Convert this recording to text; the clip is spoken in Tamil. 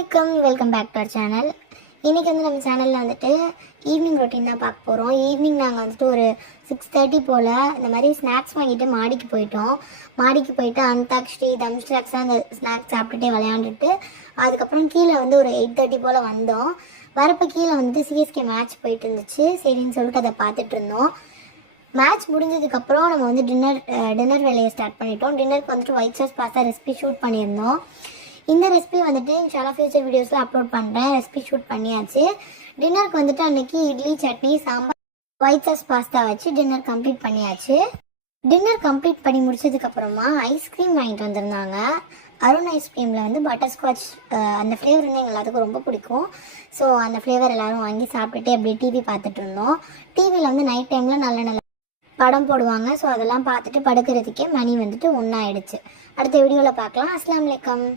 வணக்கம், welcome back to our channel. இன்றைக்கி வந்து நம்ம சேனலில் வந்துட்டு ஈவினிங் ரொட்டீன் தான் பார்க்க போகிறோம். ஈவினிங் நாங்கள் வந்துட்டு ஒரு 6:30 போல் இந்த மாதிரி ஸ்நாக்ஸ் வாங்கிட்டு மாடிக்கு போயிட்டோம். மாடிக்கு போயிட்டு அந்தாக்ஷரி தம்ஸ்டாக்ஸாக அந்த ஸ்நாக்ஸ் சாப்பிட்டுட்டே விளையாண்டுட்டு அதுக்கப்புறம் கீழே வந்து ஒரு 8:30 போல் வந்தோம். வரப்போ கீழே வந்துட்டு சிஎஸ்கே மேட்ச் போயிட்டு இருந்துச்சு. சரின்னு சொல்லிட்டு அதை பார்த்துட்டு இருந்தோம். மேட்ச் முடிஞ்சதுக்கப்புறம் நம்ம வந்து டின்னர் வேலையை ஸ்டார்ட் பண்ணிட்டோம். டின்னருக்கு வந்துட்டு white sauce pasta recipe shoot பண்ணியிருந்தோம். இந்த ரெசிபி வந்துட்டு இன்ஷால்லா ஃபியூச்சர் வீடியோஸில் அப்லோட் பண்ணுறேன். ரெசிபி ஷூட் பண்ணியாச்சு. டின்னருக்கு வந்துட்டு அன்றைக்கி idli chutney sambar white sauce pasta வச்சு டின்னர் கம்ப்ளீட் பண்ணியாச்சு. டின்னர் கம்ப்ளீட் பண்ணி முடிச்சதுக்கப்புறமா ஐஸ்கிரீம் வாங்கிட்டு வந்திருந்தாங்க. அருண் ஐஸ்கிரீமில் வந்து பட்டர்ஸ்காட்ச் அந்த ஃப்ளேவர் வந்து எங்கள் எல்லாத்துக்கும் ரொம்ப பிடிக்கும். ஸோ அந்த ஃப்ளேவர் எல்லோரும் வாங்கி சாப்பிட்டுட்டு அப்படியே டிவி பார்த்துட்டு இருந்தோம். டிவியில் வந்து நைட் டைமில் நல்ல நல்ல படம் போடுவாங்க. ஸோ அதெல்லாம் பார்த்துட்டு படுக்கிறதுக்கே மணி வந்துட்டு 1 ஆயிடுச்சு. அடுத்த வீடியோவில் பார்க்கலாம். அஸ்ஸலாமு அலைக்கும்.